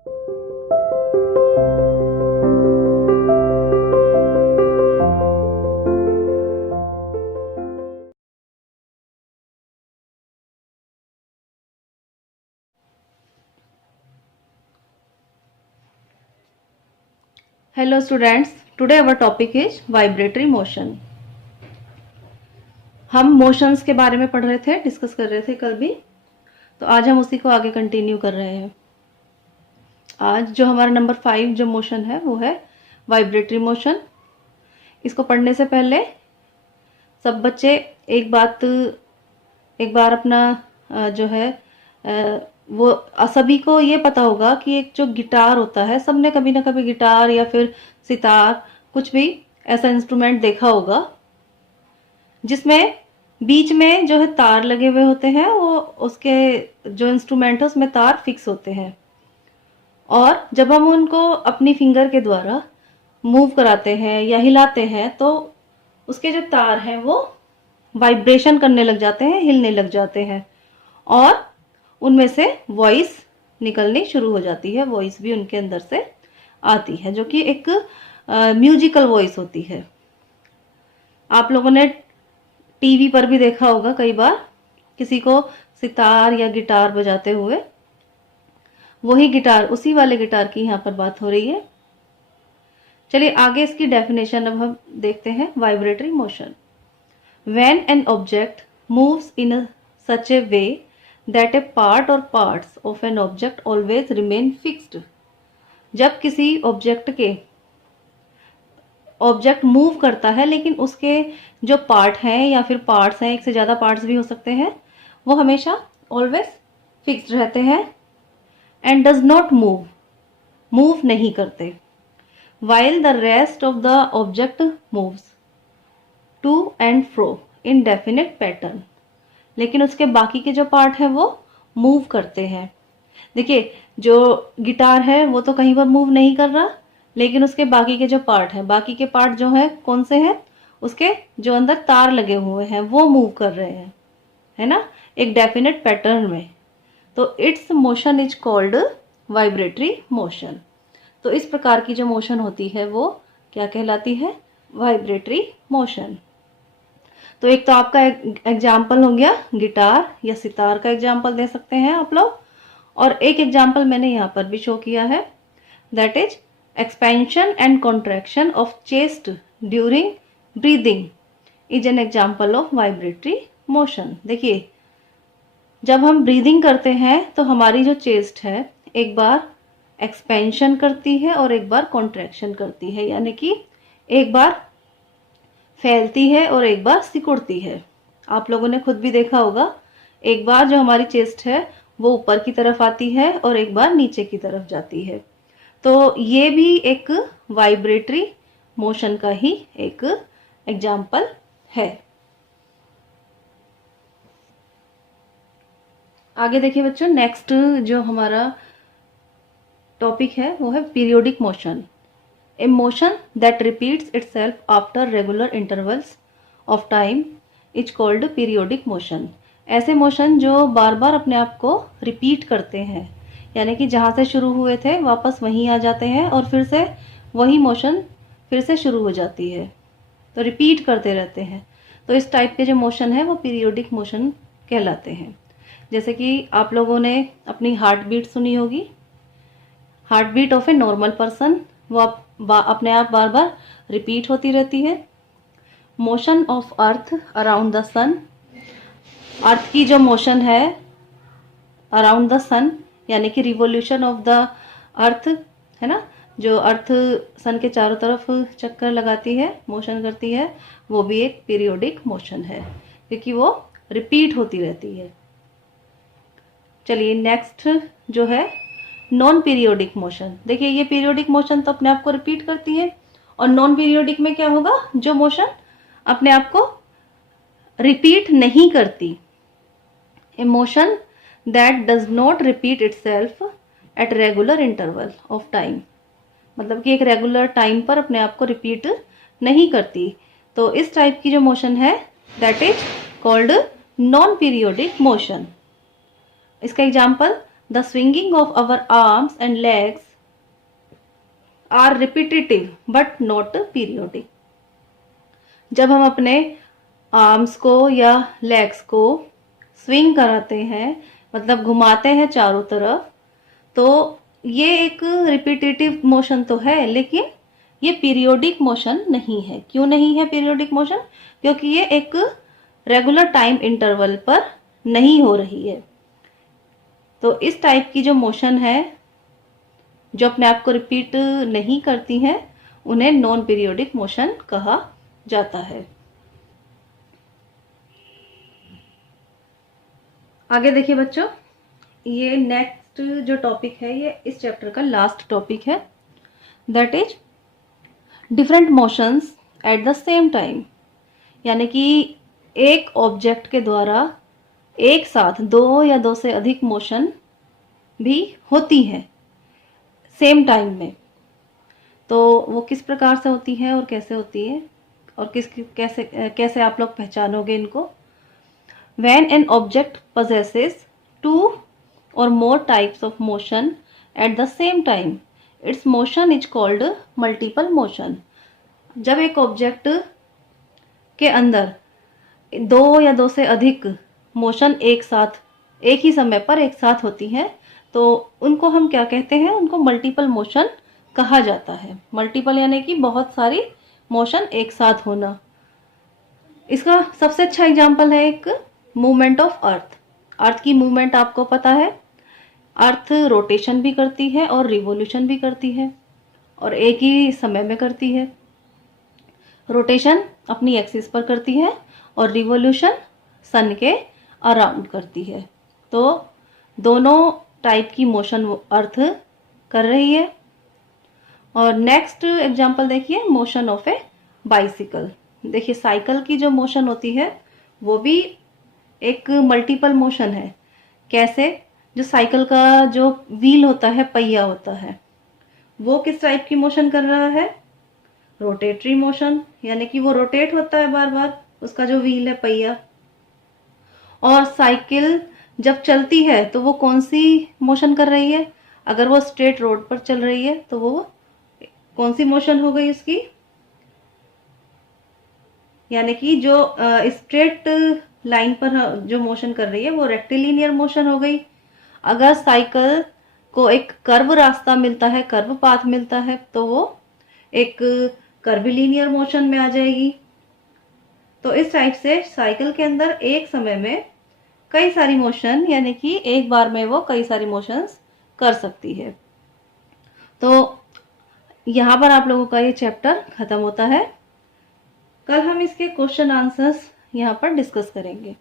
Hello students, today our topic is vibratory motion. हम motions के बारे में पढ़ रहे थे, डिस्कस कर रहे थे कल भी, तो आज हम उसी को आगे कंटिन्यू कर रहे हैं। आज जो हमारा नंबर 5 जो मोशन है वो है वाइब्रेटरी मोशन। इसको पढ़ने से पहले सब बच्चे एक बार अपना जो है वो सभी को ये पता होगा कि एक जो गिटार होता है, सबने कभी ना कभी गिटार या फिर सितार कुछ भी ऐसा इंस्ट्रूमेंट देखा होगा जिसमें बीच में जो है तार लगे हुए होते हैं। वो उसके जो इंस्ट्रूमेंट है उसमें तार फिक्स होते हैं, और जब हम उनको अपनी फिंगर के द्वारा मूव कराते हैं या हिलाते हैं तो उसके जो तार हैं वो वाइब्रेशन करने लग जाते हैं, हिलने लग जाते हैं, और उनमें से वॉइस निकलनी शुरू हो जाती है। वॉइस भी उनके अंदर से आती है जो कि एक म्यूजिकल वॉइस होती है। आप लोगों ने टीवी पर भी देखा होगा कई बार किसी को सितार या गिटार बजाते हुए। वही गिटार, उसी वाले गिटार की यहाँ पर बात हो रही है। चलिए आगे इसकी डेफिनेशन अब हम देखते हैं। Vibratory motion, when an object moves in such A way that a part or parts of an object always remain fixed। जब किसी ऑब्जेक्ट मूव करता है लेकिन उसके जो पार्ट हैं या फिर पार्ट्स हैं, एक से ज़्यादा पार्ट्स भी हो सकते हैं, वो हमेशा ऑलवेज फिक्स्ड रहते हैं। एंड डज नॉट मूव नहीं करते। while the rest of the object moves to and fro in definite pattern। लेकिन उसके बाकी के जो पार्ट है वो मूव करते हैं। देखिए जो गिटार है वो तो कहीं पर मूव नहीं कर रहा, लेकिन उसके बाकी के जो पार्ट है, बाकी के पार्ट जो है कौन से हैं, उसके जो अंदर तार लगे हुए हैं वो मूव कर रहे हैं, है ना, एक डेफिनेट पैटर्न में। तो it's motion is called vibratory motion. तो इस प्रकार की जो मोशन होती है वो क्या कहलाती है? Vibratory motion. तो एक तो आपका एग्जाम्पल हो गया गिटार या सितार का एग्जाम्पल दे सकते हैं आप लोग, और एक एग्जाम्पल मैंने यहाँ पर भी शो किया है, that is expansion and contraction of chest during breathing is an example of vibratory motion. देखिए जब हम ब्रीदिंग करते हैं तो हमारी जो चेस्ट है एक बार एक्सपेंशन करती है और एक बार कॉन्ट्रैक्शन करती है, यानी कि एक बार फैलती है और एक बार सिकुड़ती है। आप लोगों ने खुद भी देखा होगा, एक बार जो हमारी चेस्ट है वो ऊपर की तरफ आती है और एक बार नीचे की तरफ जाती है। तो ये भी एक वाइब्रेटरी मोशन का ही एक एग्जाम्पल है। आगे देखिए बच्चों, नेक्स्ट जो हमारा टॉपिक है वो है periodic motion. A motion that repeats itself after regular intervals of time is called periodic motion। ऐसे मोशन जो बार बार अपने आप को रिपीट करते हैं, यानी कि जहाँ से शुरू हुए थे वापस वहीं आ जाते हैं और फिर से वही मोशन फिर से शुरू हो जाती है, तो रिपीट करते रहते हैं। तो इस टाइप के जो मोशन है वो पीरियोडिक मोशन कहलाते हैं। जैसे कि आप लोगों ने अपनी हार्ट बीट सुनी होगी, heart beat of a normal person, वो अपने आप बार बार रिपीट होती रहती है। Motion of earth around the sun, earth की जो मोशन है अराउंड द सन, यानी कि रिवोल्यूशन ऑफ द अर्थ, है ना, जो अर्थ सन के चारों तरफ चक्कर लगाती है, मोशन करती है, वो भी एक पीरियोडिक मोशन है क्योंकि वो रिपीट होती रहती है। चलिए नेक्स्ट जो है नॉन पीरियोडिक मोशन। देखिए ये पीरियोडिक मोशन तो अपने आप को रिपीट करती है, और नॉन पीरियोडिक में क्या होगा, जो मोशन अपने आप को रिपीट नहीं करती। A motion that does not repeat itself at regular interval of time, मतलब कि एक रेगुलर टाइम पर अपने आप को रिपीट नहीं करती। तो इस टाइप की जो मोशन है that is called non periodic motion. इसका example the swinging of our arms and legs are repetitive but not periodic. जब हम अपने आर्म्स को या लेग्स को स्विंग कराते हैं, मतलब घुमाते हैं चारों तरफ, तो ये एक रिपीटेटिव मोशन तो है, लेकिन ये पीरियोडिक मोशन नहीं है। क्यों नहीं है पीरियोडिक मोशन? क्योंकि ये एक रेगुलर टाइम इंटरवल पर नहीं हो रही है। तो इस टाइप की जो मोशन है, जो अपने आप को रिपीट नहीं करती हैं, उन्हें नॉन पीरियोडिक मोशन कहा जाता है। आगे देखिए बच्चों, ये नेक्स्ट जो टॉपिक है ये इस चैप्टर का लास्ट टॉपिक है, that is different motions at the same time. यानी कि एक ऑब्जेक्ट के द्वारा एक साथ दो या दो से अधिक मोशन भी होती हैं सेम टाइम में। तो वो किस प्रकार से होती है और कैसे होती है, और कैसे कैसे आप लोग पहचानोगे इनको? When an object possesses two or more types of motion at the same time, its motion is called multiple motion. जब एक ऑब्जेक्ट के अंदर दो या दो से अधिक मोशन एक साथ एक ही समय पर एक साथ होती हैं, तो उनको हम क्या कहते हैं? उनको मल्टीपल मोशन कहा जाता है। मल्टीपल यानी कि बहुत सारी मोशन एक साथ होना। इसका सबसे अच्छा एग्जाम्पल है एक मूवमेंट ऑफ अर्थ। अर्थ की मूवमेंट आपको पता है, अर्थ रोटेशन भी करती है और रिवोल्यूशन भी करती है, और एक ही समय में करती है। रोटेशन अपनी एक्सिस पर करती है और रिवोल्यूशन सन के अराउंड करती है। तो दोनों टाइप की मोशन वो अर्थ कर रही है। और नेक्स्ट एग्जाम्पल देखिए, मोशन ऑफ ए बाइसिकल। देखिए साइकिल की जो मोशन होती है वो भी एक मल्टीपल मोशन है। कैसे? जो साइकिल का जो व्हील होता है, पहिया होता है, वो किस टाइप की मोशन कर रहा है? रोटेटरी मोशन, यानी कि वो रोटेट होता है बार बार, उसका जो व्हील है, पहिया। और साइकिल जब चलती है तो वो कौन सी मोशन कर रही है? अगर वो स्ट्रेट रोड पर चल रही है तो वो कौन सी मोशन हो गई उसकी? यानी कि जो स्ट्रेट लाइन पर जो मोशन कर रही है वो रेक्टिलिनियर मोशन हो गई। अगर साइकिल को एक कर्व रास्ता मिलता है, कर्व पाथ मिलता है, तो वो एक कर्विलिनियर मोशन में आ जाएगी। तो इस टाइप से साइकिल के अंदर एक समय में कई सारी मोशन, यानी कि एक बार में वो कई सारी मोशंस कर सकती है। तो यहाँ पर आप लोगों का ये चैप्टर खत्म होता है। कल हम इसके क्वेश्चन आंसर्स यहाँ पर डिस्कस करेंगे।